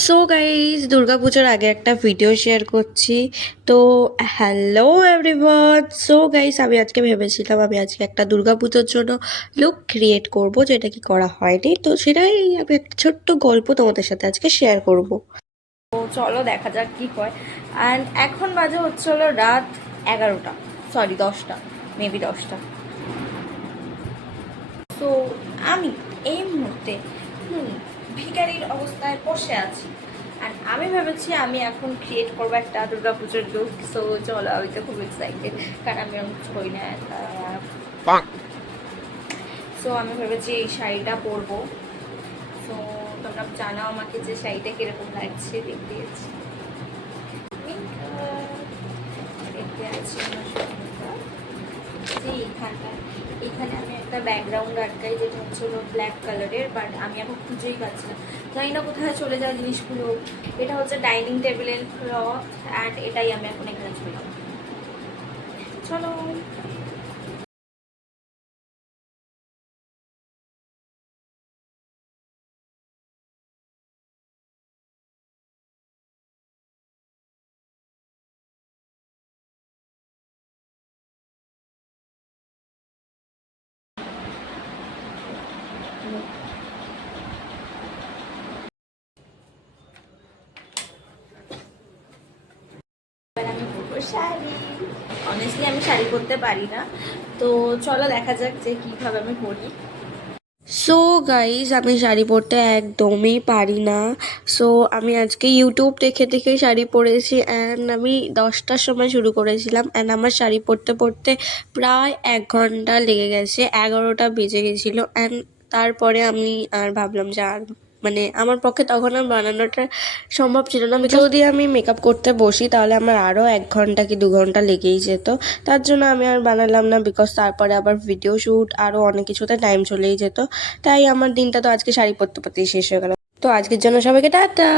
So guys, দুর্গাপুজোর আগে একটা ভিডিও শেয়ার করছি। তো হ্যালো এভরিওয়ান। সো গাইস, আমি আজকে ভেবেছিলাম আমি আজকে একটা দুর্গাপুজোর জন্য লুক ক্রিয়েট করব, যেটা কি করা হয়নি। তো সেটাই আমি একটা ছোট্ট গল্প তোমাদের সাথে আজকে শেয়ার করব। তো চলো দেখা যাক কি হয়। অ্যান্ড এখন বাজে হচ্ছে হলো রাত 11টা, সরি 10টা, মেবি 10টা। তো আমি এই মুহূর্তে ভিখারির অবস্থায় বসে আছি। আর আমি ভেবেছি আমি এখন ক্রিয়েট করবো একটা দুর্গাপুজোর লুক। সো চলো, আমি তো খুব এক্সাইটেড, কারণ আমি অনেক ছই না। সো আমি ভেবেছি এই শাড়িটা পরবো। সো তোমরা জানাও আমাকে যে শাড়িটা কিরকম লাগছে দেখতে। দেখতে আছি যে এখানে আমি একটা ব্যাকগ্রাউন্ড আটকাই, যেটা হচ্ছে ব্ল্যাক কালারের, বাট আমি এখন খুঁজেই পাচ্ছি না, জানি না কোথায় চলে যায় জিনিসগুলো। এটা হচ্ছে ডাইনিং টেবিলের ক্লথ, অ্যান্ড এটাই আমি এখন এখানে চলো। আমি পরবো শাড়ি। অনেস্টলি আমি শাড়ি পরতে পারি না, তো চলো দেখা যাক যে কীভাবে আমি পরি। সো গাইজ, আমি শাড়ি পরতে একদমই পারি না। সো আমি আজকে ইউটিউব দেখে দেখে শাড়ি পরেছি, অ্যান্ড আমি 10টার সময় শুরু করেছিলাম, অ্যান্ড আমার শাড়ি পরতে পরতে প্রায় 1 ঘন্টা লেগে গেছে, 11টা বেজে গেছিলো। অ্যান্ড তারপরে আমি আর ভাবলাম যে আর মানে আমার পক্ষে তখন আর বানানোটা সম্ভব ছিল না। যদি আমি মেকআপ করতে বসি তাহলে আমার আরও 1 ঘন্টা কি 2 ঘন্টা লেগেই যেত। তার জন্য আমি আর বানালাম না, বিকজ তারপরে আবার ভিডিও শ্যুট আরও অনেক কিছুতে টাইম চলেই যেত। তাই আমার দিনটা তো আজকে শাড়ি পরতে পরতেই শেষ হয়ে গেল। তো আজকের জন্য সবাইকে টাটা।